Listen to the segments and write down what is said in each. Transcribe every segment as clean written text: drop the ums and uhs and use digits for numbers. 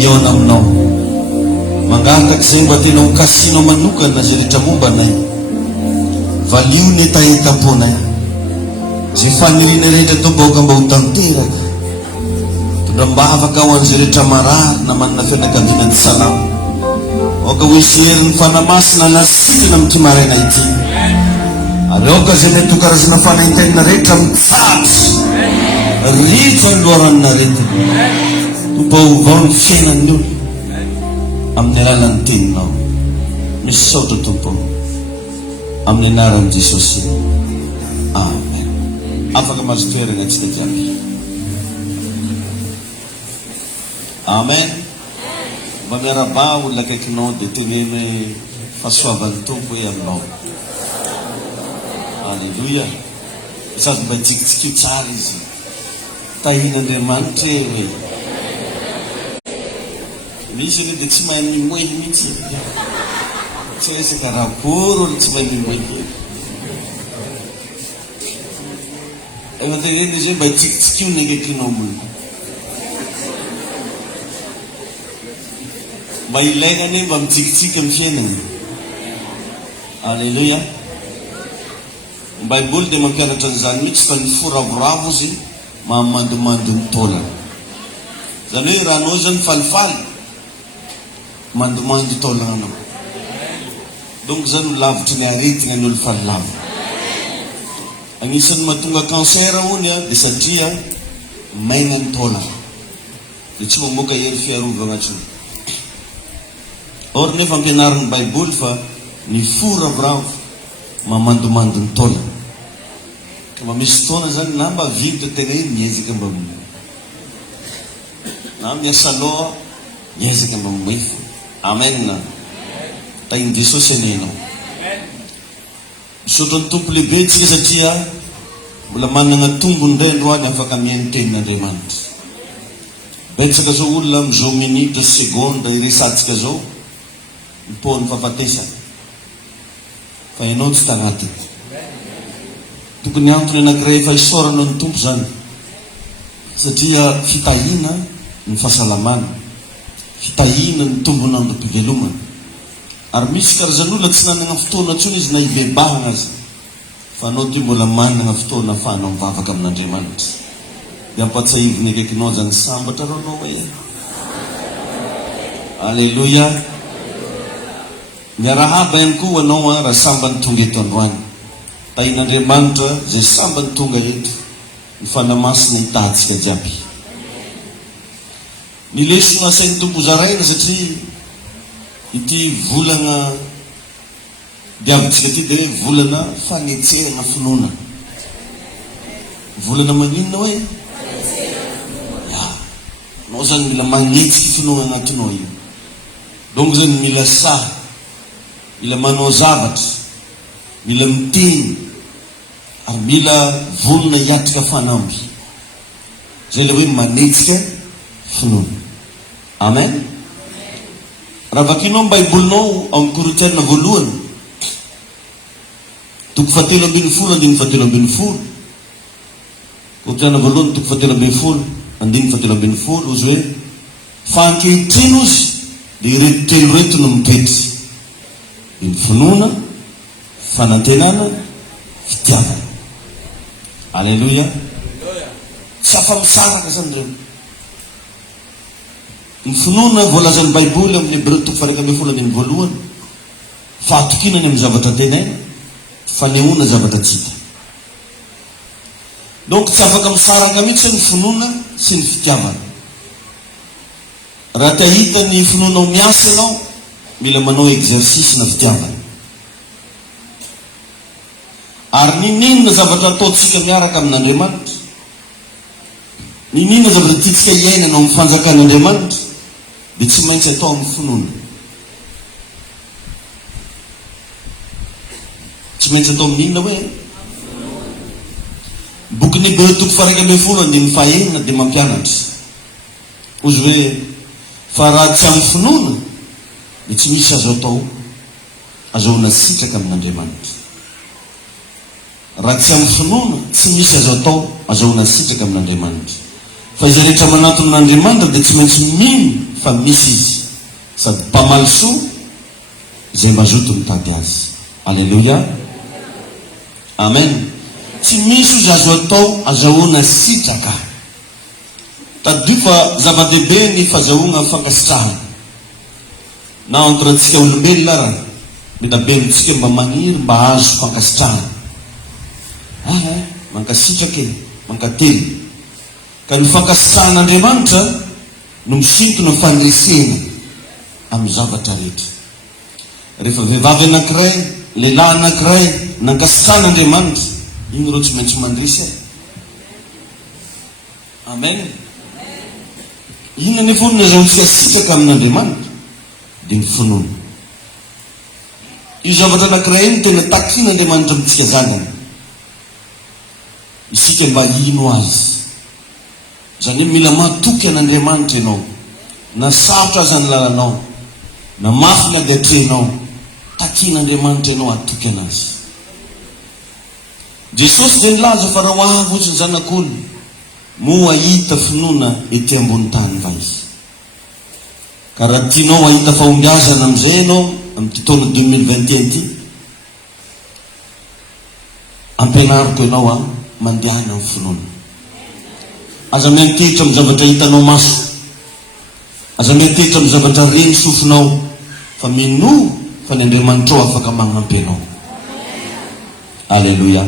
iona aminao. Mangataka zay mba tenao kasino manokana zay rehetra mombanay. Valio ny etaetam-ponay. Zay faniriana rehetra toboaka mba ho tanteraka. Tondram-bavaka ho an'izay rehetra marary na manana fianakaviana ny salama. Oka ho isery ny fanamasina na sitrana amin'ity maraina ity. Ary oka zay mety ho karazana fanaintaina rehetra mitsatry. Ritra ny loharanina rehetra. Tompahovao ny fiainan'ny olona amin'ny alalan'ny teninao. Misaotra Tompo amin'ny anaran'i Jesosy. Amen. Afaka mahazo toerana antsika jiaby. Amen. Mba miaraba olona akaikinao dia teneny fahasoavan'ny Tompo hoe aminao. Alleluia. Sady mba tsikitsikio tsara izy. Tahin'Andriamanitra hoe misy aloha dia tsy mahay mimoehy mihitsy. Tsy hoe saka raporo olo tsy mahay mimoehy. Efa teneny izy hoe mba tsikitsikio ny akaikinao mona. Mba ilaina ane mba mitsikitsika amin'ny fiainana. Alleluia. Ny Baiboly dia mampianatra an'izany mihitsy fa ny foravoravo izy mahamandomando ny taolana. Zany hoe raha anao zany falifaly, mandomando taolananao. Donc zany ho lavitry ny aretina ny olo falilavo. Agnisan'ny mahatonga cancer hony a dia satria maina ny taolana. Dia tsy mamoaka hery fiarovana atsony. Or nefa ampianaran'ny Baiboly fa ny foravoravo mahamandomando ny taolana. Mba misy fotoana zany na mba vinto tena iny miezaka mba na miasa loha miezaka mba mifo. Amen. Tain'i Jesosy anenao. Misaotra ny Tompo lehibe tsika satria mbola manana tombony indray androany afaka mihaino tenin'Andriamanitra. Betsaka zao olona am'izao minitra segonda iresantsika zao mipoany fahafatesana. Fa ianao tsy tagnaty. Tokony antony anankiray efa isorana ny Tompo zany. Satria fitahina ny fahasalamana. Fitahina ny tombon'androm-pivelomana. Ary misy karazan'olona tsy nanana fotoana intsony izy na hibebahana azy. Fa anao ty mbola manana fotoana ahafahanao mivavaka amin'Andriamanitra. Dia ampatsahivony akaikinao zany sambatra rao anao hoe. Alleluia. Miarahaba ihany koa anao raha sambany tonga eto androany. Tahin'Andriamanitra zay sambany tonga eto ny fanamasina hitantsika jiaby. Ny lesona asain'ny Tompo zaraina satria ity volana diavitsika ty dia hoe volana fanetserana finoana. Volana maninona hoe? Anao zany mila magnetsiky finoana anatinao io. Donc zany mila sahy, mila manao zavatra, mila miteny, ary mila volana hiatrika fanamby. Zay le hoe manetsika finoana. Amen. Raha vakinao ny Baibolinao amin'ny Korintiana voalohany 7:17-7:17. Korintiana voalohany 7:17-7:17 ozy hoe fa ankehitriny ozy dia ireto telo reto no mipetry: ny finoana, fanantenana, fitiavana. Alleluia. Tsy afa-misaraka zany reo. Ny finoana voalazan'ny Baiboly amin'ny Hebreo 1:12 fahatokinany amin'ny zavatra tenaina, fanehoana zavatra tsy hita. Donc tsy afaka misaraka mihitsy ny finoana sy ny fitiavana. Raha tahita ny finoanao miasa ianao, mila manao exercice na fitiavana. Ary ninina zavatra ataotsika miaraka amin'Andriamanitra, ninina zavatra tiatsika hiaina anao amin'ny fanjakan'Andriamanitra, dia tsy maintsy atao amin'ny finoana. Tsy maintsy atao amin'inona hoe? Bokin'ny Hebreo 1:12 dia mampianatra. Ozy hoe fa raha tsy amin'ny finoana dia tsy misy azo atao azahoana sitraka amin'Andriamanitra. Raha tsy amin'ny finoana tsy misy azo atao azahoana sitraka amin'Andriamanitra. Fa izay rehetra manatona n'Andriamanitra dia tsy maintsy mino fa misy izy sady mpamaly soa zay mazoto mitady azy. Alleluia, amen. Tsy misy izy azo atao azahoana sitraka. Tadio fa zava-dehibe ny fahazahoana fankasitrahana na entre antsika olombelona raha mety bentsika mba maniry mba azo fankasitrahana. Mankasitraka e, mankately. Ka ny fankasitrahan'Andriamanitra no misintona fanesena amin'ny zavatra rehetra. Rehefa vehivavy anankiray, lehilahy anankiray nankasitrahan'Andriamanitra, iny reo tsy maintsy mandresy e. Amen. Ina ny fonony azahoantsika sitraka amin'Andriamanitra dia ny finoana. Io zavatra anankiray iny tena takian'Andriamanitra amintsika zanany. Isika mba ino azy. Zany hoe mila matoky an'Andriamanitra ianao. Na sarotra aza ny lalanao, na mafy na dia atrehinao, takian'Andriamanitra ianao atoky anazy. Jesosy dia nilaza fa raha ho avy ohatrany zanak'olona moa ahita finoana ety ambony tany va izy. Ka raha tianao ahita fahombiazana amin'izay ianao amin'ny taona 2021 ty, ampianariko ianao mandehana amin'ny finoana. Aza miantehitra amin'ny zavatra hitanao maso, aza miantehitra amin'ny zavatra reny sofinao, fa mino fa ny Andriamanitra afaka magnampy anao. Alleluia.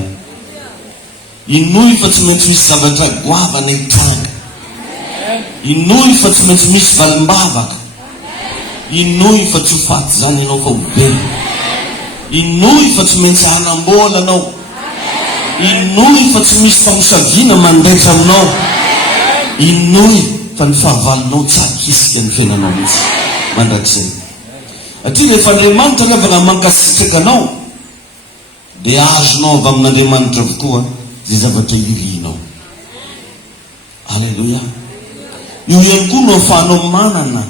Inoy fa tsy maintsy misy zavatra goavana hitranga. Inoy fa tsy maintsy misy valim-bavaka. Inoy fa tsy ho faty zany ianao fa ho bely. Inoy fa tsy maintsy hanam-bola anao. Inoy fa tsy misy famosaviana mandaitra aminao. Inoy fa ny fahavalonao tsy hakisika ny fiainanao mihitsy mandrakizay. Satria rehefa Andriamanitra ny avana mankasitraka anao dia azonao avy amin'Andriamanitra avokoa zay zavatra irianao. Alleluia. Io ihany koa no ahafahanao manana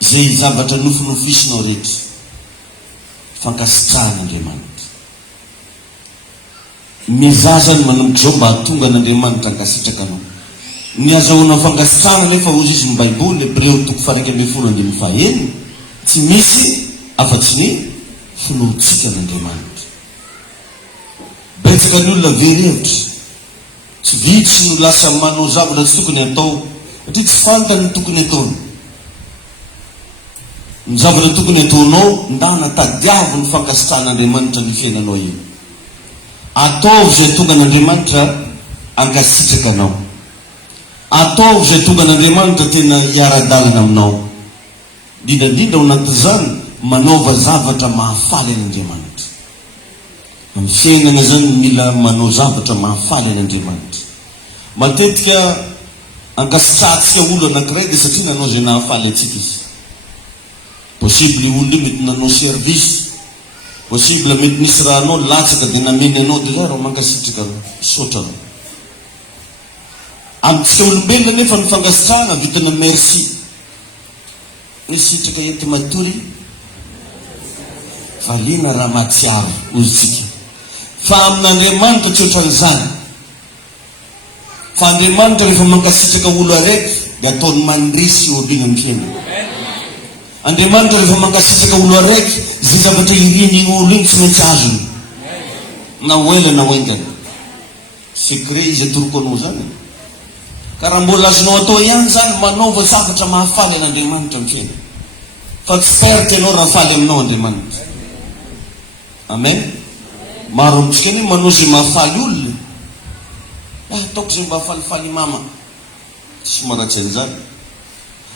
zay zavatra nofinofisinao rehetra, fankasitrahan'Andriamanitra. Mizazany manomboka zao mba hatonga an'Andriamanitra hankasitraka anao. Ny azahoana fankasitrahana nefa hozy izy ny Baiboly Hebreo 1:21 tsy misy afa-tsy ny finoantsika an'Andriamanitra. Betsaka ny olona verevitra, tsy vitsy no lasa manao zavatra tsy tokony atao satria tsy fantany ny tokony ataony. Ny zavatra tokony ataonao ndana tadiavo ny fankasitrahan'Andriamanitra ny fiainanao io. Ataovy zay tonga an'Andriamanitra hankasitraka anao. Ataovy zay tonga an'Andriamanitra tena hiara-dalana aminao. Indrindra ao anatin'izany manaova zavatra mahafaly an'Andriamanitra. Amin'ny fiainana zany mila manao zavatra mahafaly an'Andriamanitra. Matetika ankasitrahantsika olo anankiray dia satria nanao zay nahafaly atsika izy. Possible olo io mety nanao service, possible mety nisy raha anao latsaka dia nameny anao dia raha mankasitraka sotra anao. Amintsika olombelona nefa ny fankasitrahana vitana merci. Hoe sitraka ety matory valiana raha matsiaro ozytsika. Fa amin'Andriamanitra tsy ohatran'izany. Fa Andriamanitra rehefa mankasitraka olo araiky dia ataony mandrisy olina ny fiainana. Andriamanitra rehefa mankasitraka olo araiky zay zavatra iriany olo iny tsy maintsy azony. Na hoela na hoentana. Secret izy atoroko anao zany. Ka raha mbola azonao atao ihany zany manaova zavatra mahafaly an'Andriamanitra amin'ny fiainana. Fa tsy perte ianao raha faly aminao Andriamanitra. Amen. Maro amintsika ny manao zay mahafaly olona. Ataoko zay mba hafalifaly mama. Tsy maratsy an'izany.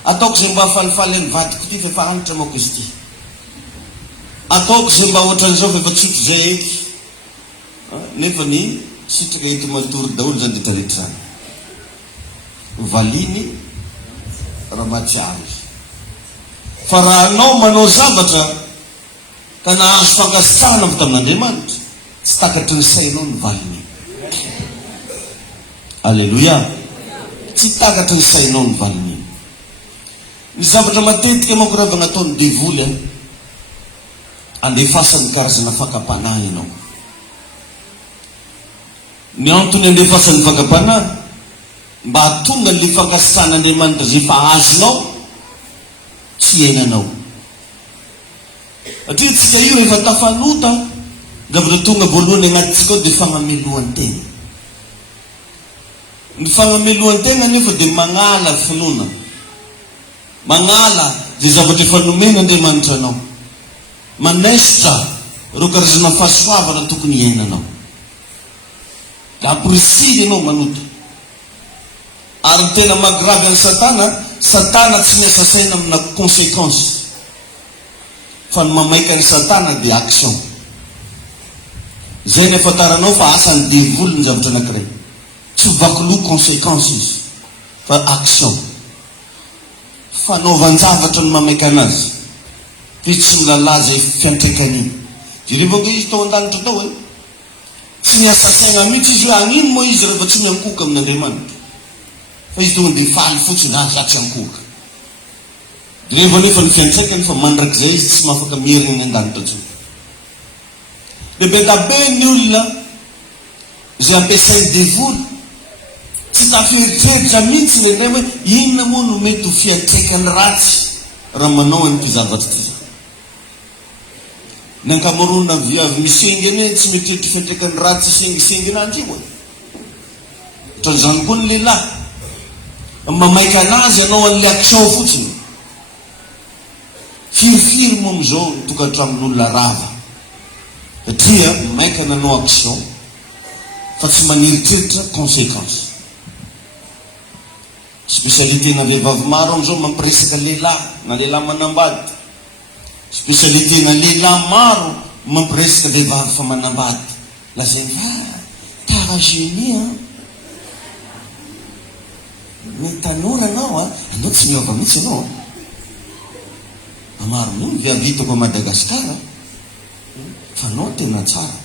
Ataoko zay mba hafalifaly ny vadiko ty fa anitra mako izy ty. Ataoko zay mba ohatran'izao fa efa tsotro zay eky. Nefa ny sitraka ety matory daholo zany dia rehetra zany. Valiny raha matsiaro. Fa raha anao manao zavatra ka nahazo fankasitrahana avy tamin'Andriamanitra, tsy takatry ny sainao ny valiny. Alleluia. Tsy takatry ny sainao ny valiny. Ny zavatra matetika manko raha nataony devoly andefasany karazana fakapanahy ianao. Ny antony andefasany fakapanahy mba hatonga ny fankasitrahan'Andriamanitra zay fa azonao tsy iainanao. Satria tsika io efa tafanota, davitra tonga voalohany agnatintsika ao dia fagnamelohan-tegna. Ny fagnamelohan-tegna nefa dia magnala finoana, magnala zay zavatra efa nomena Andriamanitra anao, manesitra ireo karazana fahasoavana tokony iainanao. Ampirisidy ianao manota. Ary ny tena magravy an'ny Satana tsy miasa saina amina conséquence, fa ny mamaika ny Satana dia action. Zay ny afantaranao fa asany devoly ny zavatra anankiray, tsy vakilo conséquence izy fa action, fanaovan-javatra ny mamaika anazy, ty tsy milalaza fiantraikany iny. Jerevako izy tao an-danitra tao tsy miasa saina mihitsy izy hoe agnino moa izy rehefa tsy miankoka amin'Andriamanitra, fa izy tonga dia faly fotsiny zatsy ankoka. Rehefa nefa ny fiantraikany fa mandrakizay izy tsy mahafaka mieriny ny an-danitra tsony. Bebe be ny olona zay ampiasay devoly tsy taferitreritra mihitsy nendray hoe inona moa no mety ho fiantraikany ratsy raha manao an'ity zavatra ty. Ny ankamarona viavy misengy ane tsy mety hety fiantraikany ratsy sengisengy ananjy io. Ohatran'izany koa ny lehilahy, mamaika anazy anao an'le action fotsiny. Firifiry moa amizao tokantramon'olona rava, satria maika nanao action fa tsy maneritreritra conséquence. Spécialité na vehivavy maro amizao mampiresaka lehilahy na lehilahy manambady. Spécialité na lehilahy maro mampiresaka vehivavy fa manambady. Lazay tara génie ny tanora anao anao tsy miova mihitsy anao. Maro mino viavitako a Madagasikara fa anao tena tsara.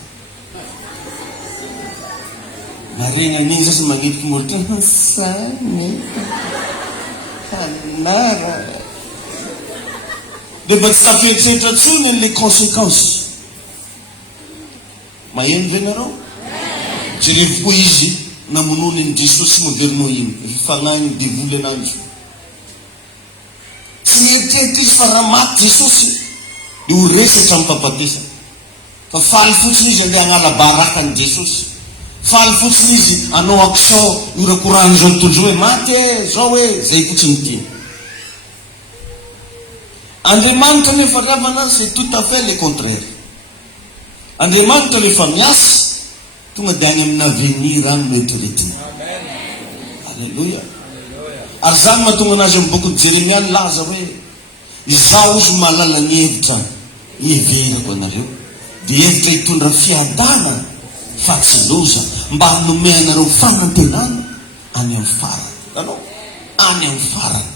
Marena an'iny sasy magnetiky molo tena sany tanara. Dia mba tsy taferitreritra tsony an'le conséquence. Maheno ve nareo? Jerevo koa izy namonony ny Jesosy moderno iny, ifanagny devoly ananjy. Tsy nieritreritry izy fa raha maty Jesosy dia ho resatra amin'ny mpapatesa. Fa faly fotsiny izy andeha hagnala barakany Jesosy. Faly fotsiny izy anao action iorakorany zao tontolo hoe maty zao zay fotsiny tia. Andriamanitra nefa ravana c'est tout à fait le contraire. Andriamanitra rehefa miasa tonga dia any amin'ny avenir any no eritreretiny. Alleluia. Ary zany mahatonga anazy amin'ny boky Jeremia laza hoe izaho ozy mahalala ny hevitra everako anareo, dia hevitra hitondra fiadana fa tsy loza, mba hanome anareo fanantenana any amin'ny farany. Anao any amin'ny farany.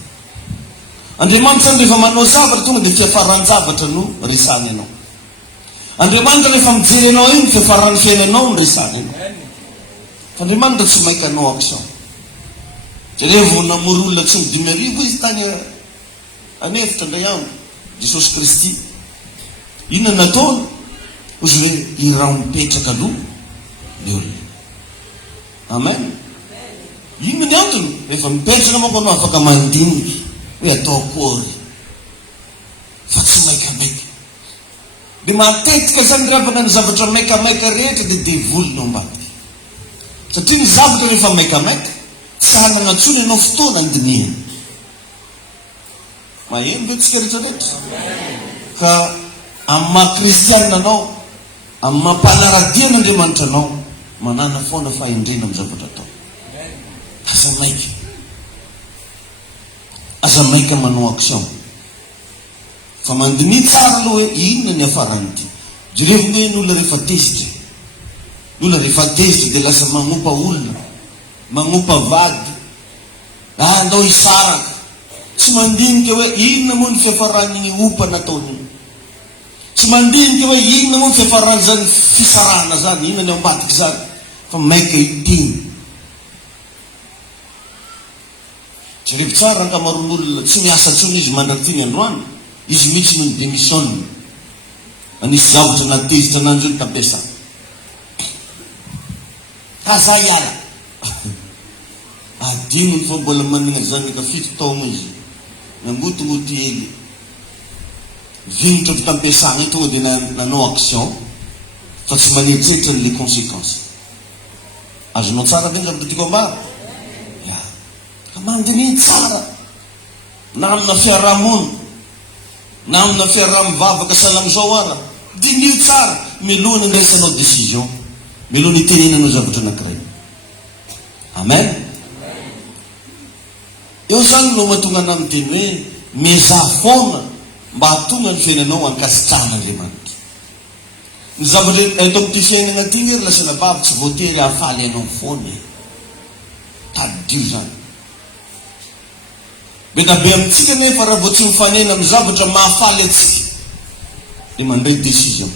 Andriamanitra rehefa manao zavatra tonga dia fiafaran-javatra no resany anao. Andriamanitra rehefa mijery anao iny fiafaran'ny fiainanao no resany anao. Fa Andriamanitra tsy maika anao action. Rehefa namory olona tsy midimy arivo izy tany anefitra indray andro Jesosy Kristy, inona nataony? Ozy hoe iraho mipetraka aloha ny olona. Amen. Ino ny antony? Rehefa mipetraka manko anao afaka mandinika hoe atao akory, fa tsy maikamaika. Dia matetika zany ravana ny zavatra maikamaika rehetra dia devoly no ambadika. Satria ny zavatra rehefa maikamaika tsy hanana ntsony ianao fotoana andinihana. Maheno ve tsika rehetrarehetra? Ka amin'ny maha-kristianina anao, amin'ny mampanaradian'Andriamanitra anao, manana foana fahendrena amin'ny zavatra atao. Aza maika, aza maika manao action. Fa mandinihy tsara aloha hoe inona ny afaran'ity. Jerevy hoe ny olona rehefa tezitra, ny olona rehefa tezitra dia lasa magnopa olona, magnopa vady, andao hisaraka, tsy mandinika hoe inona moa ny fiafaran'iny opa nataony. Tsy mandinika hoe inona moa ny fiafaran' zany fisarahana zany, inona ny ambadiky zany, fa maika itiny. Jerevy tsara ankamaron'olona tsy miasa tsony izy mandrakitiny androany, izy mihitsy no ny démissionne, anisy zavatra natezitra ananjy io tampiasa. Kaza iala adino ny fa mbola manina zany ka 7 taogna izy, nangotongoty hely vinitra avy tampiasana tonga dia nanao action fa tsy manetsetra le conséquence. Azonao tsara ve zavatra tiako ambara? Ya, ka mandinihy tsara na amina fiarahamony na amina fiaraha-mivavaka salamizao ara, dinio tsara milohany andraisanao décision, milohany itenenanao zavatra anankiray. Amen. Eo zany no mahatonga ana miteny hoe mizaha foana mba hatonga ny fiainanao ankasitrahan'Andriamanitra. Ny zavatra eto amin'ity fiainana ty ry lasana vavy tsy voatery hahafaly ianao foana tadio zany. Be da be amintsika nefa raha vao tsy mifanena amin'ny zavatra mahafaly atsika dia mandray décision.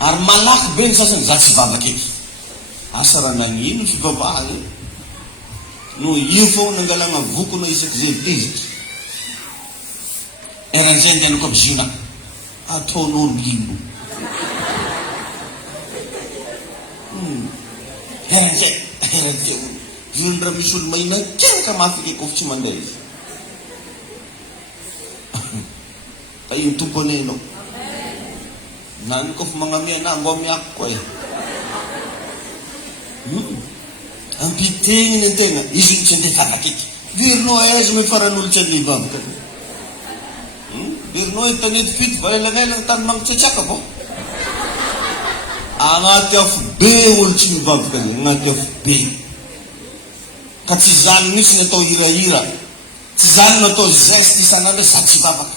Ary malaky be ny sasany za tsy vavaka eky. Asa raha nagnino fivavaha no io foana angalana vokona isaky zay tezitra. Eran'izay andehanako aby zina ataonao lino. Eran'izay ziny raha misy olo mahina keraka mafika kofy tsy mandeha izy. Fa ino tompony anao na ny kofy magnamia na mbo amiako koa e. Ampitegniny an-tegna izy tsy andeha favakeky. Virinao aiza me faran'olo tsy andeha hivavaka. Virinao hitanety fito valelagnela ny tany mangitsatsiaka vo. Agnaty afo be olo tsy mivavaka zay, agnaty afo be. Ka tsy zany mihitsy natao hirahira, tsy zany natao geste isan'andro za tsy vavaka.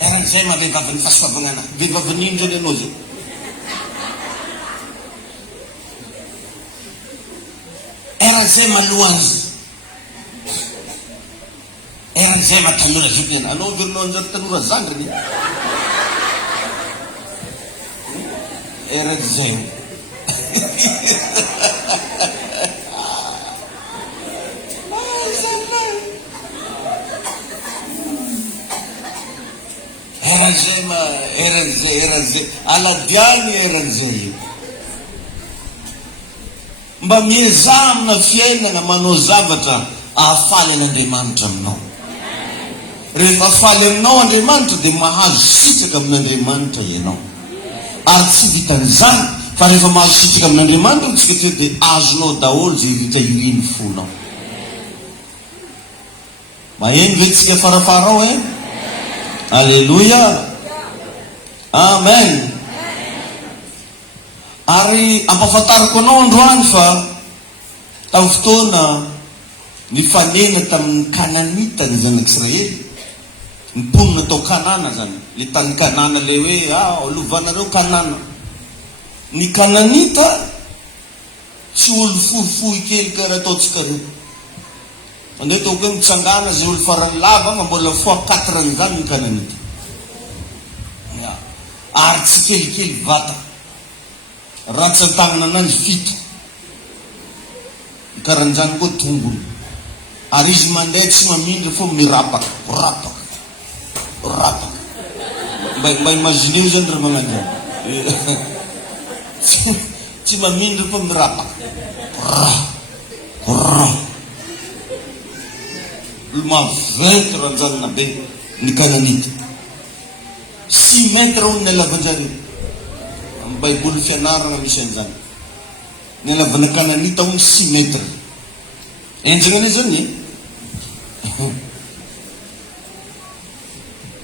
Eran'izay ma vehivavy ny fasofavagna vehivavy n'indro any anao zay. Eran'izay malohan'izy, eran'izay matanora zokeny. Anao virinao anjary tanora zandriny eran'izay eran'izay aladiany eran'izay. Mba mieza amina fiainana manao zavatra ahafaly an'Andriamanitra aminao. Rehefa afaly aminao Andriamanitra dia mahazo sitraka amin'Andriamanitra ianao. Ary tsy vitan'izany fa rehefa mahazo sitraka amin'Andriamanitra tsika teo dia azonao daholo zay rehetra iriny fonao. Maheno ve tsika farafara ao e? Alleluia. Amen. Ary ampahafantariko anao androany fa tamin'ny fotoana nifanena tamin'ny Kananita ny zanak'Israely, ny mponina tao Kanana zany, le tany Kanana le hoe olovanareo Kanana. Ny Kananita tsy olo fohifohy kely karaha ataontsika reo. Andeha tao koe mitsangana zay olo farany lava fa mbola x4 zany ny Kananita. Ary tsy kelikely vata, ratsan-tagnana ananjy 7 karan'izany koa tongony. Ary izy mandeha tsy mamindra fo mirapaka rapaka. Mba imagineo zany raha magnano tsy mamindra fo mirapaka olo maventy ranjanona be ny Kananita. 6 metra hono ny alavanjareo. Baiboly fianarana misy an'izany. Ny alavana Kananita hono 6 metra. Enjana ane zany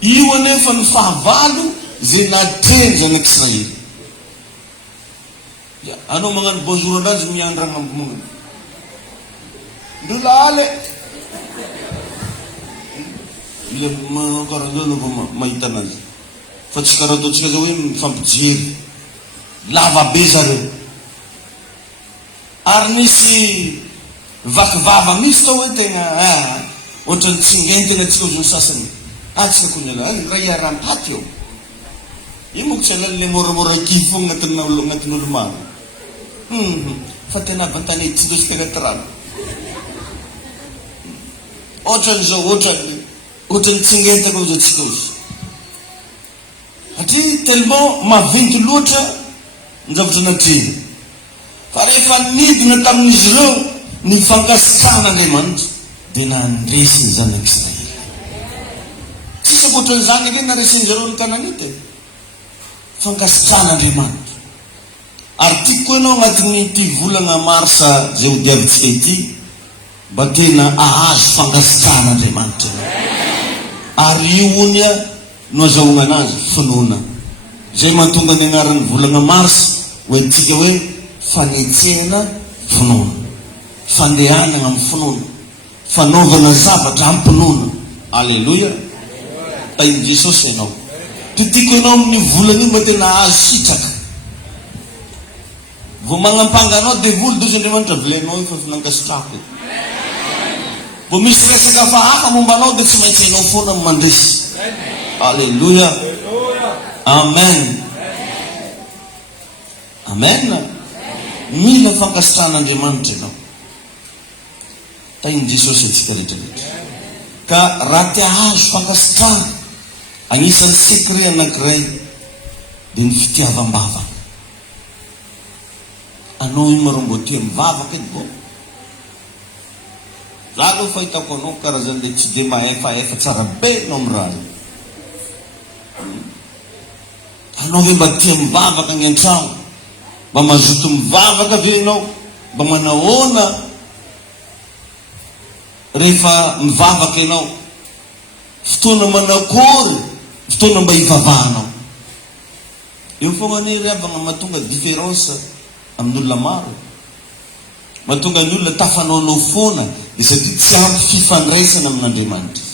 io anefa ny fahavalo zay natreny zanak'Israely. Anao magnano bonjour anazy miandrana ambony ndolaale ile karaha nao mahita anazy. Fa tsy karaha ataontsika zao hoe mifampijery lava be zareo. Ary misy vakivava misy tao hoe tegna ohatrany tsingentena atsika ozony sasany. Atsika koa nyala raha iarampaty eo. Io moa tsy alalile moramora kivy fo agnatin'olo maro. Fa tena vantany tsy dosika agnaty rano. Ohatran'izao ohatrany tsingentana ozy atsika ozy. Satria tellement maventy loatra ny zavatra natreny. Fa rehefa nidina tamin'izy ireo ny fankasitrahan'Andriamanitra dia nandresy ny zanak'Israely. Tsisy resaka ohatran'izany ire na resen'zareo ny kananita fankasitrahan'Andriamanitra. Ary tiako koa ianao agnatin'ity volana marsa zay ho diavintsika ity mba tena ahazo fankasitrahan'Andriamanitra. Ary io onya no azahoana anazy finoana zay mahatonga ny anaran'ny volana marsa hoentsika hoe fanetsehana finoana, fandehanana amin'ny finoana, fanaovana zavatra amin'ny finoana. Alleluia. Tain'i Jesosy ianao. Titiako ianao amin'ny volana io mba tena azo sitraka. Vao manampanga anao devoly dozy Andriamanitra vilenao io fa finankasitrahako. Vao misy resaka hafa momba anao dia tsy maintsy ianao foana mandresy. Alleluia. Amen. Amen. Mila fankasitrahan'Andriamanitra ianao. Tain'i Jesosy antsika rehetrarehetra. Ka raha te ahazo fankasitrahana, anisan'ny sekret anankiray dia ny fitiavam-bavaka. Anao io maro mbo tia mivavaka edy bo. Za aloha fahitako anao karazan'le tsy dia mahefahefa tsara be anao amin'ny raha io. Anao hoe mba tia mivavaka ny an-trano, mba mazoto mivavaka ve ianao, mba manahoana rehefa mivavaka ianao, fotoana manakory, fotoana mba hivavahanao. Eo foana ny ravana mahatonga différence amin'olona maro, mahatonga ny olona tafanaonao foana izay tsy ampy fifandraisana amin'Andriamanitra.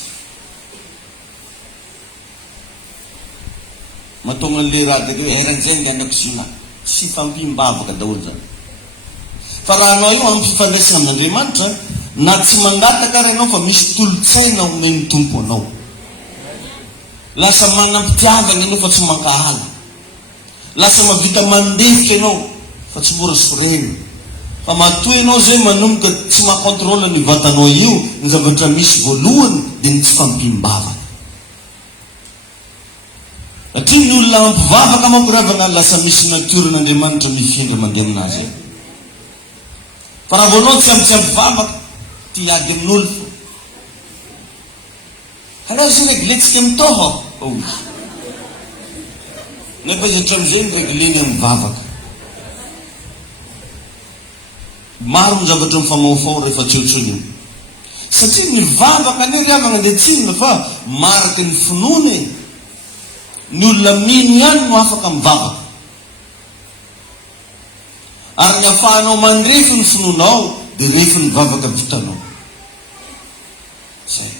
Mahatonga an'le raha dia hoe eran'izay ny andakozina tsy fampimbavaka daholo zany. Fa raha anao io ampy fifandraisana amin'Andriamanitra, na tsy mangataka ary ianao fa misy tolotsaina omen'ny tompo anao. Lasa manampitiavana ianao fa tsy mankahala. Lasa mavita mandefika ianao fa tsy mora sorena. Fa matoa ianao zay manomboka tsy makontrôla ny vatanao io, ny zavatra misy voalohany dia ny tsy fampimbavana. Satria ny olona ampivavaka mampiravana lasa misy natiorn'Andriamanitra mifindra mandeha aminazy. Fa raha voanao tsy ampivavaka ty ady amin'olo fo. Alao zay regletsika mitoho. Nefa izy hatramin'izay ny regleny amin'ny vavaka. Maro ny zavatra mifamaofao rehefa tseotseo. Satria ny vavaka ny riavana dia tsinona fa mariky ny finoana. Ny olona mino ihany no afaka mivavaka. Ary ny ahafahanao mandrefy ny finoanao dia refy ny vavaka vitanao. Zay.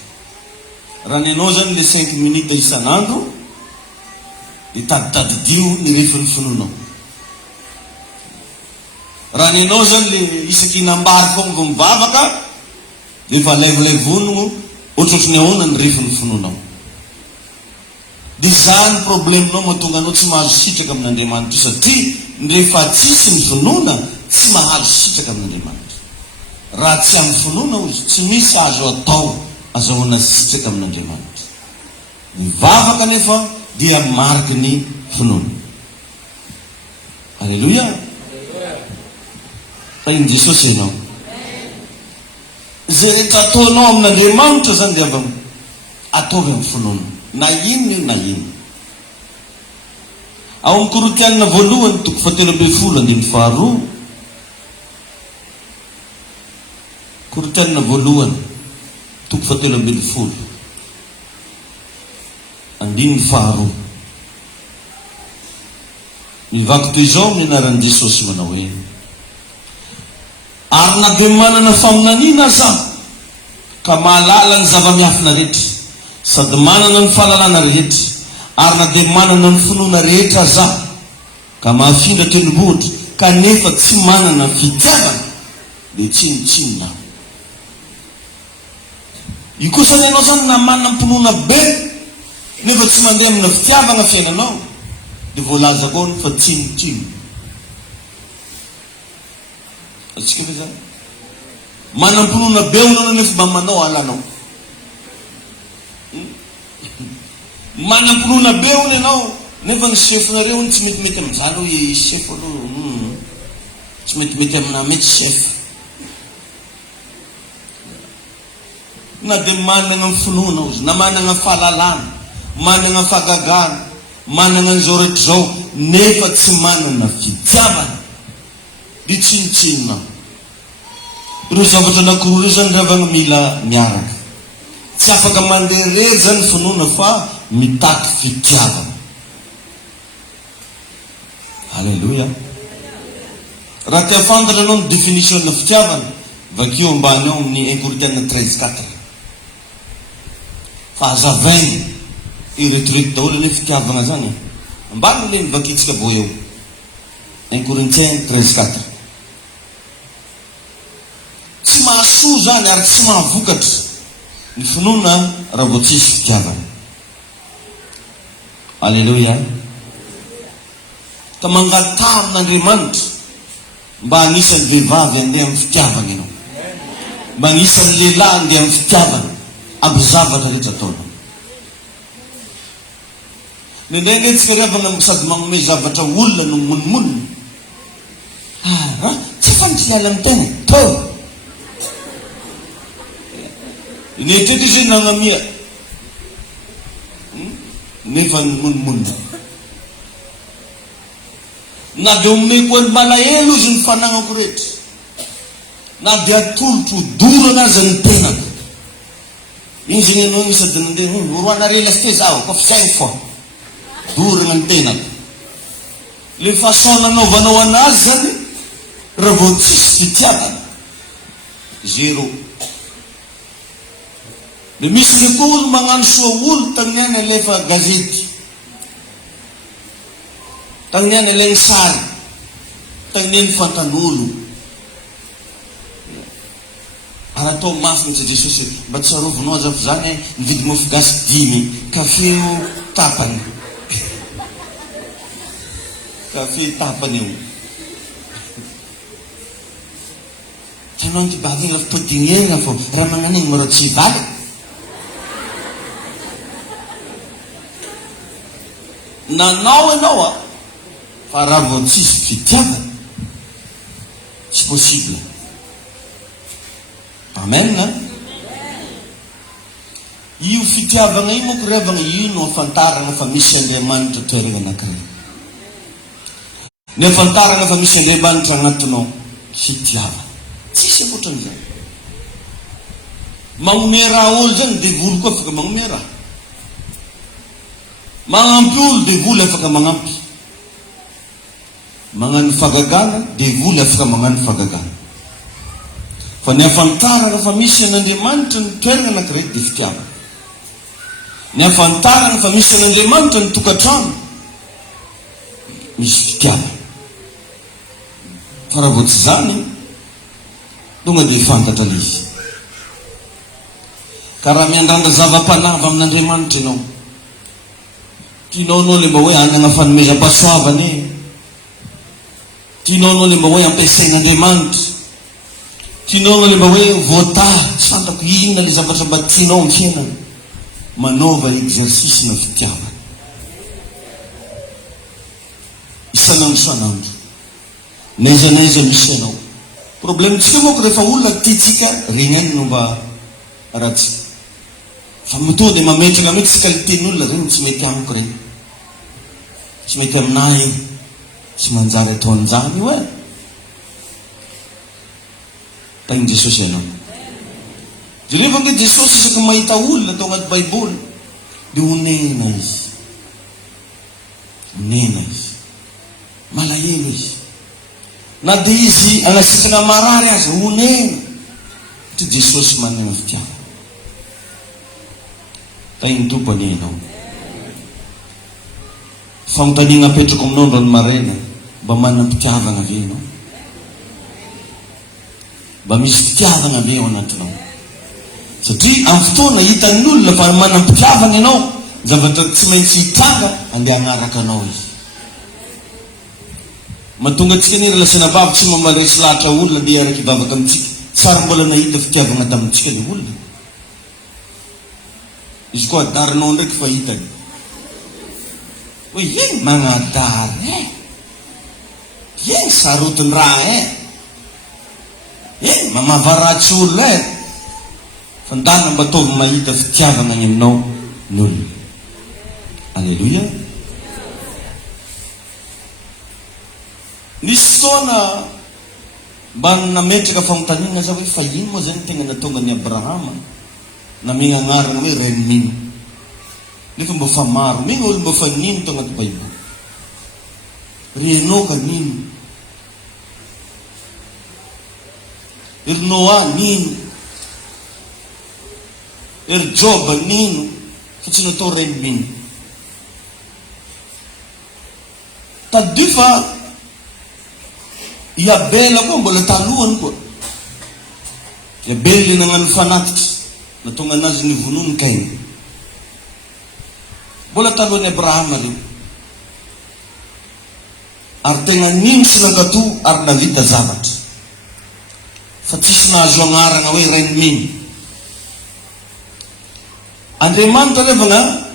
Raha ny anao zany le 5 minutes isan'andro dia taditadidio ny refy ny finoanao. Raha ny anao zany le isaky inambary foana vao mivavaka dia efa levolevonogno ohatrotry ny ahoana ny refy ny finoanao. Dia zany probleminao mahatonga anao tsy mahazo sitraka amin'Andriamanitra, satria rehefa tsisy ny finoana tsy mahazo sitraka amin'Andriamanitra. Raha tsy amin'ny finoana izy tsy misy azo atao azahoana sitraka amin'Andriamanitra. Ny vavaka nefa dia mariky ny finoana. Alleluia. Tain'i Jesosy ianao. Zay rehetra ataonao amin'Andriamanitra zany dia avy ataovy amin'ny finoana. Na ino na ino. Ao amin'ny Korintianina voalohany 7:12. Korintianina voalohany 7:12. Andiny 2. Mivaky toy izao ny anaran'i Jesosy manao hoe: ary na dia manana faminaniana aza ka mahalala ny zava-miafina rehetra, sady manana ny fahalalana rehetra, ary na dia manana ny finoana rehetra aza ka mahafindra tendrombohitra kanefa tsy manana fitiavana dia tsinotsinona. Io kosa ny ianao zany na manana mpinoana be nefa tsy mandeha amina fitiavana fiainanao dia voalaza koa ny fa tsinotsino. Atsika ve zany manam-pinoana be onao nefa mba manao alanao. Manam-pinoana be ono ianao nefa ny chefinareo tsy metimety amin'izany hoe chef aloha tsy metimety amina mety chef. Na dia manana ny finoana izy, na manana fahalalana, manana fagagana, manana an'izao rehetra zao, nefa tsy manana fitiavana. Ry tsinitsinina. Ireo zavatra anankiroa ireo zany ravana mila miaraka. Tsy afaka mandeha rery zany finoana fa mitaky fitiavana. Halleluja. Raha tia fantatra anao ny définition na fitiavana, vakio ambany ao amin'ny 1 Corinthiens 13:4. Fa hazavaina iretorety daholo ilay fitiavana zany. Ambany ilay vakitsika vao eo. 1 Corinthiens 13:4. Tsy mahasoa zany ary tsy mahavokatra ny finoana raha vao tsisy fitiavana. Halleluja. Ka mangataha amin'Andriamanitra mba anisan'ny vehivavy andeha amin'ny fitiavana ianao, mba anisan'ny lehilahy andeha amin'ny fitiavana amin'ny zavatra rehetra ataonao. Nendreny tsika revana sady magnome zavatra olona no monimonina. Tsy fanitiliala amin'ny tena to inetretra izy nanamia nefa ny monimonina. Na dia omeko any malahelo izy ny fanagnako rehetra, na dia atolotro dorana aza ny tenako. Iny zany ianao iny sady nandeha oroanareo lasite zaho ko fisainy foa dorana ny tenako. Le façon nanaovanao anazy zany raha vao tsisy fitiavana, zéro. Le misy le koa olo magnano soa olo tagnany alefa gazety, tagnany alay sary, tagnany fantan'olo. Ary atao mafy mitsy Jesosy, mba tsy arovinao azafy zany nividy mofo gasy 10 kafe io tapany. Kafe tapany io. Tanao ty bavy la podignerina fo raha magnano igny mora tsy valy. Nanao ianao fa raha vao tsisy fitiavana tsy possible. Amen. Io fitiavana io moko revana io no afantarana fa misy Andriamanitra toerana anankiray. Ny afantarana fa misy Andriamanitra agnatinao fitiavana. Tsisy ankoatran'izany. Magnome raha olo zany devoly koa afaka magnome raha. Magnampy olo devoly afaka magnampy. Magnano fagagana devoly afaka magnano fagagana. Fa ny afantarana fa misy an'Andriamanitra ny toerana anankiray dia fitiavana. Ny afantarana fa misy an'Andriamanitra ny tokantrano misy fitiavana. Fa raha vao tsy zany tonga dia fantatra izy. Ka raha miandrandra zava-panava amin'Andriamanitra ianao, tianao anao le mba hoe hanana fanomezam-pahasoavana e, tianao anao le mba hoe ampiasain'Andriamanitra, tianao anao le mba hoe voatà tsy fantako inona le zavatra mba tianao amin'ny fiainana, manaova exercice na fitiavana isanandro isanandro, naiza naiza misy ianao. Problemtsika moa rehefa olona tiatsika regnany no mba ratsy. Fa mito dia mametraka mihitsy kaliten'olona regny tsy mety amiko regny, tsy mety aminahy, tsy manjary atao an'izany io e. Tagny Jesosy ianao. Dia rehefa nge Jesosy isaky mahita olona atao agnaty Baiboly dia onena izy, onena izy, malahelo izy. Na dia izy anasitrana marary azy onena ty Jesosy manana fitiavana. Tagny tompony ianao. Fanontaniana apetrako aminao androany maraina, mba manam-pitiavana ave ianao? Mba misy fitiavana ave ao anatinao? Satria amin'ny fotoana hitan'ny olona fa manam-pitiavana ianao, zavatra tsy maintsy hitranga andeha hagnaraka anao izy. Mahatonga antsika ny relasina vavy tsy mamaresy lahatra olona dia araky hivavaka amintsika. Tsara mbola nahita fitiavana tamintsika ny olona. Izy koa adarinao ndraiky fa hitany. Hoe iny magnadary e, iny sarotiny raha e, iny mamavaratsy olona e. Fa ndana mba ataovy mahita fitiavana ny aminao n'olona. Haleluya. Nisy fotoana mba nametraka fanontaniana za hoe fa ino moa zany tegna natonga ny Abrahama na megnanarana hoe reny nino, nefa mba fa maro megna olo mba fa nino to agnaty Baiboly. Ry Enoka nino, ry Noa nino, ry Joba nino, fa tsy natao reny nino. Tadio fa i Abela koa mbola talohany koa. I Abela nagnano fanatitra natonga anazy nivonono Kainy, mbola talohany Abrahama reo. Ary tegna nino sy nankatoa ary navita zavatra, fa tsisy nahazo agnarana hoe reny mino. Andriamanitra levana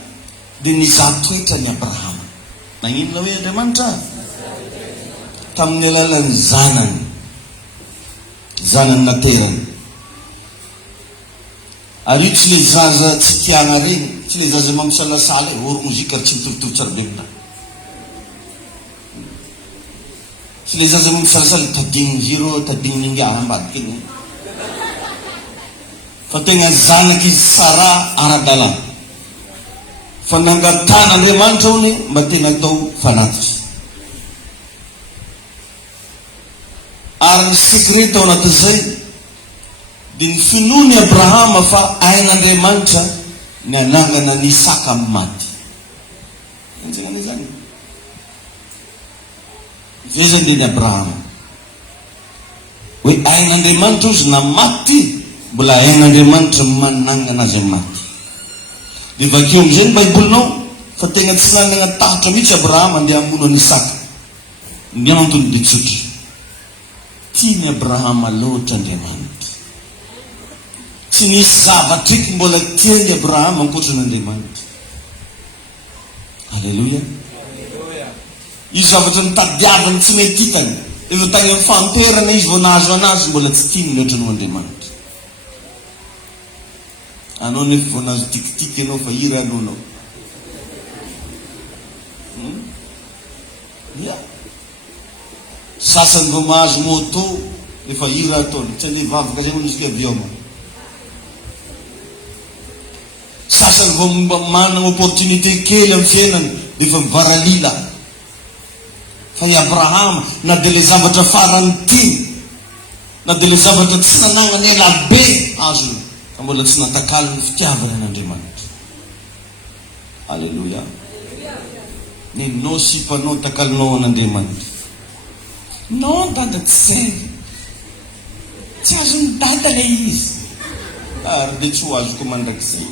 dia nizaha toetra ny Abrahama. Nagnino hoe Andriamanitra? Tamin'ny alalan'ny zanany naterany. Ary tsy le zaza tsy tiana reny, tsy le zaza mampisalasala ormozika ary tsy mitovitovy tsara be mina. Tsy le zaza mampisalasala tadigny zero tadigny inga ambadiky igny. Fa tegna zanaky izy Sara ara-dalàna. Fa nangatana Andriamanitra hony mba tegna atao fanatitra. Ary ny sekret ao anatin'izay dia ny finoany Abrahama fa ain'Andriamanitra ny anangana ny Isaka amin'ny maty. Anjegana zany. Zay zany ny Abrahama. Hoe ain'Andriamanitra ozy na maty, mbola ain'Andriamanitra manangana azy amin'ny maty. Dia vakeo amin'izay ny Baibolinao fa tegna tsy nanana tahatra mihitsy Abrahama andeha hamono an'i Isaka. Ny antony dia tsotra. Tiany Abrahama loatra Andriamanitra. Tsy nisy zavatra eky mbola tiany Abrahama ankoatran'Andriamanitra. Haleluya. Izy zavatra nitadiavany tsy mety hitany, efa tany amin'ny famperana izy vao nahazo anazy, mbola tsy tiany loatra no Andriamanitra. Anao nefa vao nahazo tikitiky anao fa ira anao. Sasany vao mahazo moto efa ira ataony, tsy andeha vavaka zay izy ke avion. Sasany vao manana opportunité kely amin'ny fiainany efa mivaralila. Fa i Abrahama na dia le zavatra farany tiany, na dia le zavatra tsy nananany ela be azo, fa mbola tsy natakalo ny fitiavana an'Andriamanitra. Haleluya. Ninao sy mpanao takalonao an'Andriamanitra. Non, dada tsy serve. Tsy azony dada le izy. Ary dia tsy ho azoko mandrakizay.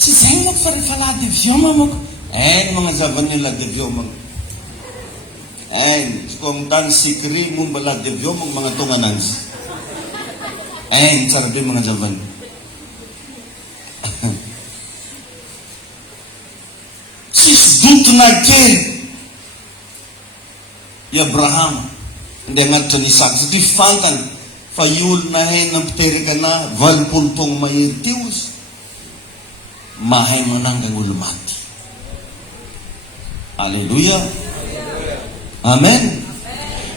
Tsy zay moako fa rehefa lady avion mamako. Ny magnazava ny lady avion mamako. Izy koa mitany secret momba lady avion mamako magnatonga ananjy. Tsara be magnazavany. Tsisy dotona kely i Abrahama ndeha agnatitra ny Isaka, satria fantany fa i olona hena mpiteraka ana 80 taogno mahery teo izy mahay manangana olo maty. Aleluya. Amen.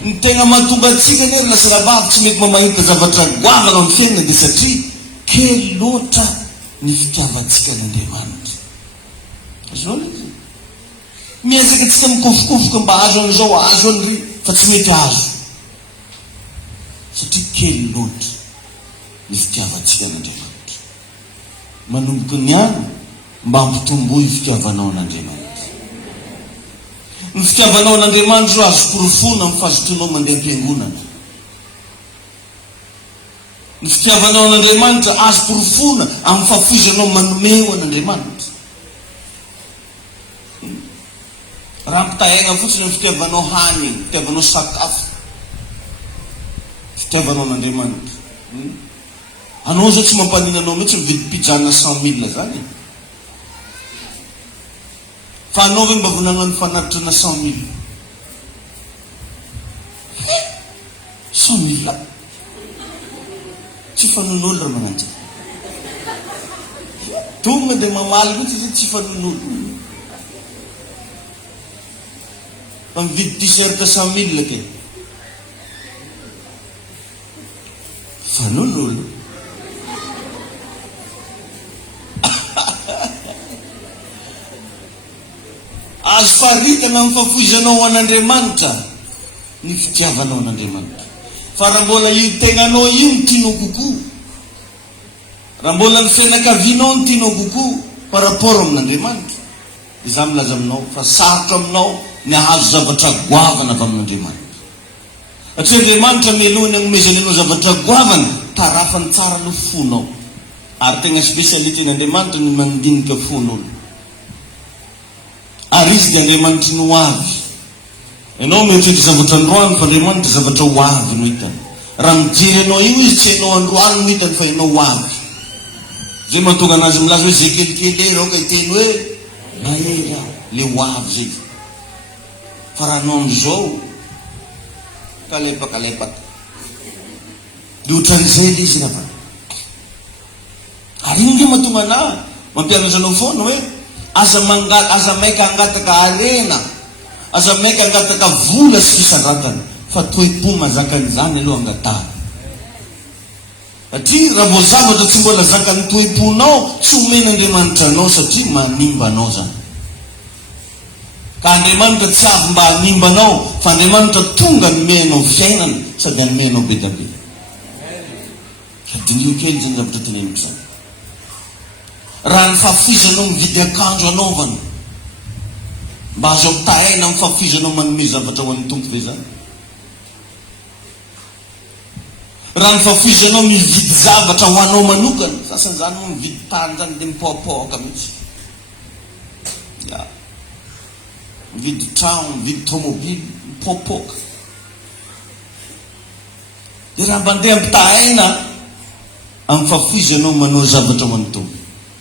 Ny tegna mahatonga atsika nery lasa rabavy tsy mety mamahita zavatra goavana amin'ny fiainana dia satria kely loatra ny fitiavantsika n'Andriamanitra. Zao izy miezaka tsika mikofokofoka mba azo an'izao azo an'ry fa tsy mety azo, satria kely loatra ny fitiavantsika n'Andriamanitra. Manomboka ny any mba hampitombo i fitiavanao an'Andriamanitra. Ny fitiavanao an'Andriamanitra azo porofona amin'ny fahazotonao mandeha am-piangonana. Ny fitiavanao an'Andriamanitra azo porofona amin'ny fahafoizanao manomeo an'Andriamanitra. Raha mpitahaina fotsiny ny fitiavanao hany, fitiavanao sakafo, fitiavanao an'Andriamanitra. Anao zao tsy mampaninanao mihitsy mividy pizza-na 100 000 zany. Fa anao ve mba vonanao fanatitra na 100 000? 100 000 tsy fanon'olo raha magnanjay. tonga dia mamaly mihitsy tsy fanonolo. Fa mividy t-shirt 100 000 ke. Fanonolo. Azo faritana amin'ny fahafoizanao an'Andriamanitra ny fitiavanao an'Andriamanitra. Fa raha mbola io tegnanao io ny tianao kokoa, raha mbola ny fianakavianao ny tianao kokoa par rapport amin'Andriamanitra, izaho milaza aminao fa sarotra aminao ny ahazo zavatra goavana avy amin'Andriamanitra. Satria Andriamanitra mialohan'ny agnomezany anao zavatra goavana, tarafany tsara aloha fonao. Ary tegna spesialite n'Andriamanitra ny mandinika fon'olo. Ary izy dia Andriamanitra no avy. Ianao mieritreritra zavatra androany fa Andriamanitra zavatra ho avy no hitany. Raha mijery anao io izy tsy ianao androany no hitany fa ianao ho avy. Zay mahatonga anazy milaza hoe zay kelikely rao ka hiteny hoe mahery aho, le ho avy zay. Fa raha anao am'izao kalepakalepaka dia ohatran'izay le izy raha. Ary io nge mahatonga anahy mampianatra anao foana hoe aza maika angataka arena, aza maika angataka vola sy fisangatana, fa toe-po mazakan'izany aloha angatahana. Satria raha vao zavatra tsy mbola zakan'ny toe-ponao, tsy omeny Andriamanitra anao satria manimba anao zany. Ka Andriamanitra tsy avy mba hanimba anao, fa Andriamanitra tonga nome anao fiainana sady hanome anao be da be. Ka dinio kely zany zavatra teneniko zany. Raha ny fahafoizanao mividy akanjo anaovana, mba azo amitahaina amin'ny fahafoizanao manome zavatra ho an'ny tompo ve zany? Raha ny fahafoizanao mividy zavatra ho anao manokana, sasan'izany moa mividy tany zany dia mipoapoaka mihitsy. Mividy trano, mividy tomobily, mipoapoaka. Dia raha mba andeha ampitahaina amin'ny fahafoizanao manao zavatra ho an'ny tompo,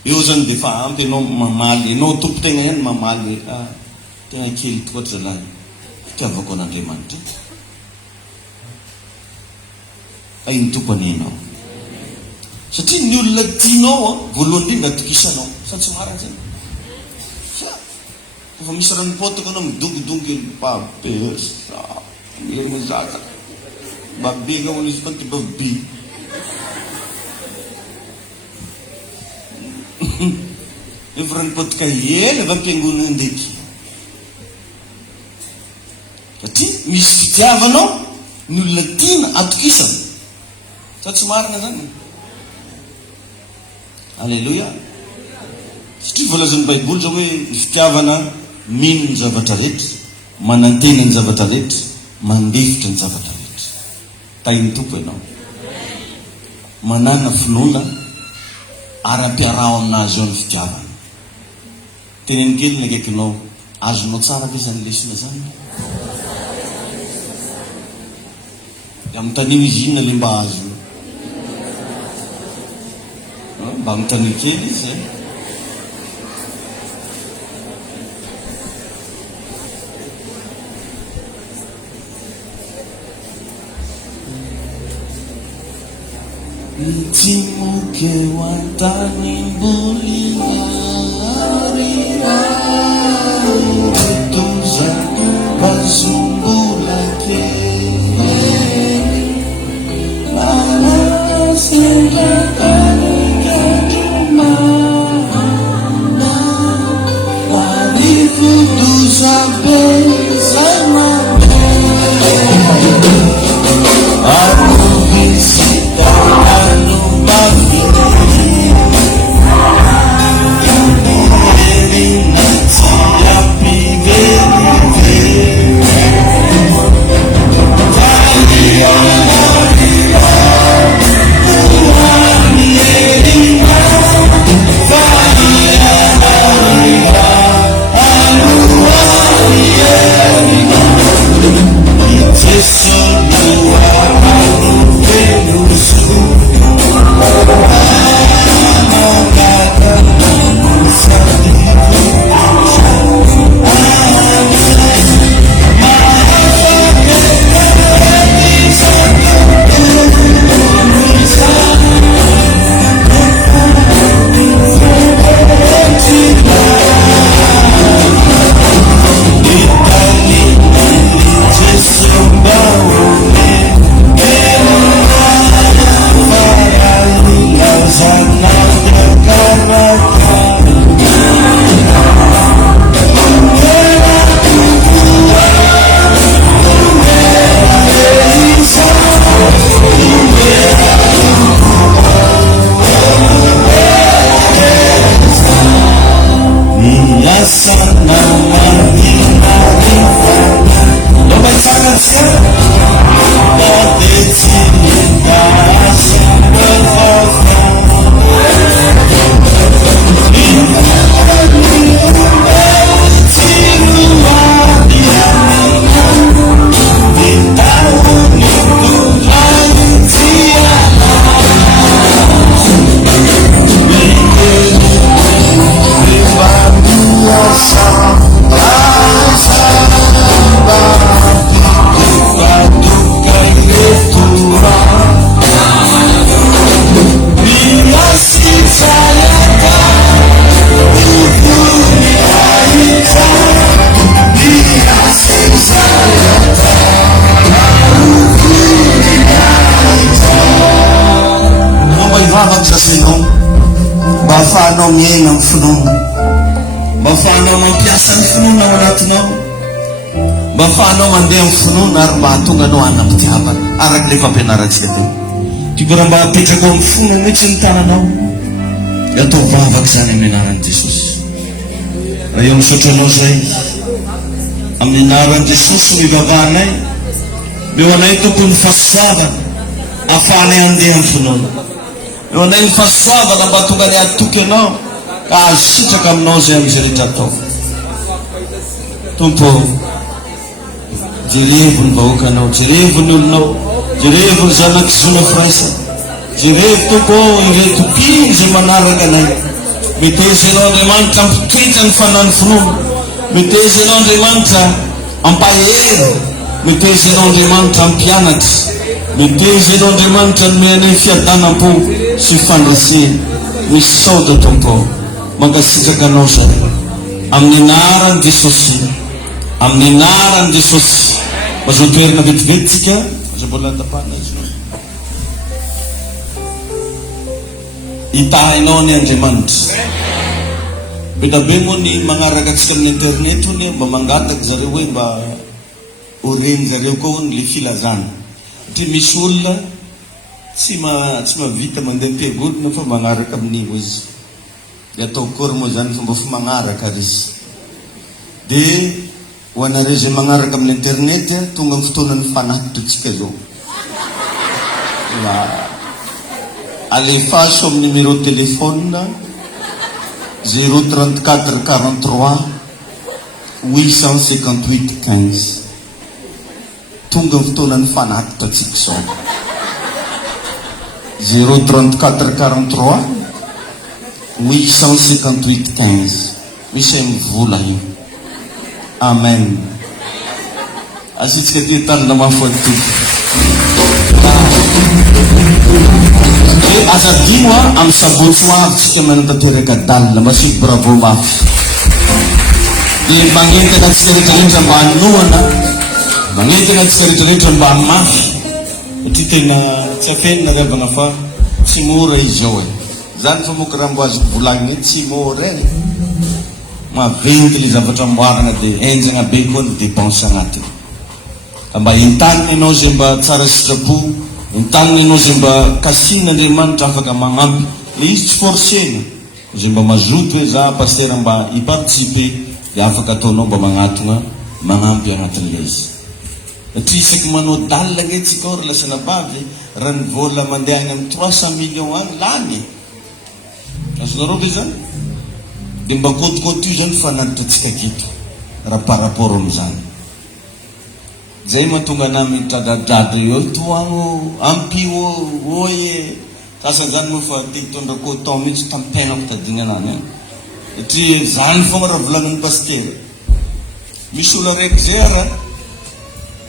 eo zany dia efa ampy ianao mamaly, ianao tompo tegna ihany mamaly, tegna kely tokoa zalahy, fitiavako an'Andriamanitra. Ay ny tompo anenao. Satria ny olona tianao voalohany indrindra atokisanao, sa tsy marina zany. Fa misy raha mipotaka anao midongodongo babesa, miriny zaza, babega ho izy fanty babi. Efa raha nipotika ela avy am-piangonana ndraiky. Satria misy fitiavanao ny olona tiana atokisana. Sa tsy marina zany? Alleluia. Satria voalazan'ny Baiboly zao hoe ny fitiavana mino ny zavatra rehetra, manantena ny zavatra rehetra, mandefitra ny zavatra rehetra. Tain'ny tompo ianao. Manana finoana ara-piarao aminazy eo ny fitiavana. Teneny kely ny akaikinao, azonao tsara ve zany lesona zany? Dia mitaniny izy inona le mba azo? Mba mitany kely izy e. Nitimuke wantani buliari tuza bazumbulake vavaka sasinao mba ahafahanao miaina amin'ny finoana, mba ahafahanao mampiasa ny finoana ao anatinao, mba ahafahanao mandeha amin'ny finoana ary mba hahatonga anao hanam-pitiavana araka ilay fampianarantsika teo. Tiako raha mba apetraka ao amin'ny fono mihitsy ny tananao, atao vavaka zany amin'ny anaran'i Jesosy. Raha eo misaotra anao zay amin'ny anaran'i Jesosy mivavahanay, eo anay tompony fahasoavana ahafahanay andeha amin'ny finoana, eo anay ny fahasoavana mba tonga any atoky anao ka asitraka aminao zay amin'izay rehetra atao. Tompo, jerevo ny vahoakanao, jerevo ny olonao, jerevo ny zanaka zona frasa, jerevo tompo ireto mpino zay manaraka anay. Meteza anao Andriamanitra ampitoetra ny fanany finoana, meteza anao Andriamanitra ampahery, meteza anao Andriamanitra ampianatra, meteza anao Andriamanitra nomenay fiadanam-po sy fandraisina. Misy saotra tompo, mankasitraka anao zay amin'ny anaran'i Jesosy, amin'ny anaran'i Jesosy. Mazoa toerana vetivety tsika, aza mbola tapahana izy. Hitahainao ny Andriamanitra. Beda be moa ny magnaraka atsika amin'ny internet ony mba mangataka zareo hoe mba oreny zareo koa ony le filazana. Satria misy olona tsy mahavita mandeha am-piangonana fa magnaraka amin'io izy. De atao kory moa zany fomba fa magnaraka izy. De ho anareo zay magnaraka amin'ny internet tonga amin'ny fotoanan'ny fanatitra atsika zao. Alefaso amin'ny numéro de téléphone 034 43 858 15. Tonga amin'ny fotoanan'ny fanatitra atsika zao. 034 43 858 15. Misy mivola io. Amen. Asitsika ty tanana mahafoany tompo. Azadimo amin'ny sabotsy ho avy tsika manatateraka dalina masiko bravo mafy. De magnentana atsika rehetrarehetra mba hanoana, magnentana atsika rehetrarehetra mba mafy. Satria tena tsy afenina revana fa tsy mora izy ao e. Zany fa moka raha mbo azoko volagnina tsy mora e. Maventy le zavatra amboarana de enjana be koa ny dépense agnatiny. Ka mba entanina ianao zay mba tsara sitrapo, entanina ianao zay mba kasin'Andriamanitra afaka magnampy. Le izy tsy forcena, zay mba mazoto hoe za pasteur mba hiparticipe de afaka ataonao mba magnatona magnampy agnatin'le izy. Satria isaky manao dalina nge tsika ao lasa nabavy raha ny vola mandeha any amin'ny 300 millions agny lany. Azonareo ve zany? De mba kôtikôty io zany fanatitra atsika keto raha par rapport amin'izany. Zay mahatonga nami midradradrady eo toagno ampio oye sasa zany moa fa te hitondra coton mihitsy tampena mitadina anany. Satria zany fogna raha volanin'ny pasteur. Misy olo araiky zay ara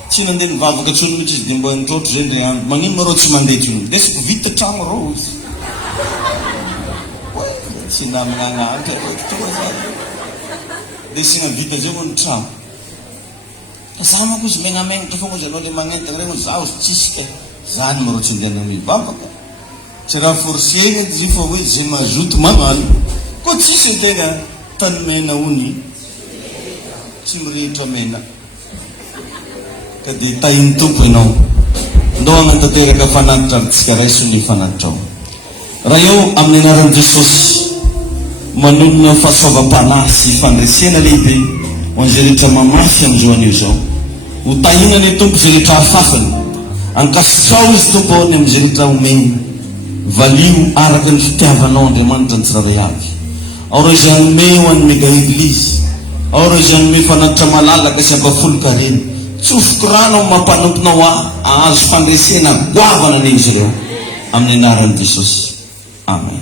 tsy nandeha nivavaka tsony mihitsy izy de mba nitrotro zay ndre magnino mareo tsy mandeha tsony desiko vita tragno rô izy. Tsy naminagnahatra tonga zany de sy navita zay moa ny tragno. Za manko izy megnamenatra fogna izy anao le magnentana regny za ozy tsisy zany mareo tsy andeha mivavaka. Tsy raha forcena izy fa hoe zay mazoto magnano ko tsisy tegna tany mena ony tsy mirehitra mena. Ka de tahin'ny tompo ianao ndao agnatanteraka fanatitra amintsika raiso ny fanatitra ao. Raha eo amin'ny anaran'i Jesosy manonona fahasoavam-panahy sy fandresena lehibe ho an'izay rehetra mamafy amin'izao anio zao. Ho tahina ny tompo zay rehetra afafany, ankasitrao izy tompo ao ny amin'izay rehetra omeny valio araka ny fitiavanao Andriamanitra ny tsirairay avy. Ao reo izay hanome ho an'ny mega eglizy, ao reo izay hanome fanatitra malalaka sy ampafolo-karena. Tsofoko rano mampanontonao ahazo fandresena goavana ny izy ireo amin'ny anaran'i Jesosy. Amen.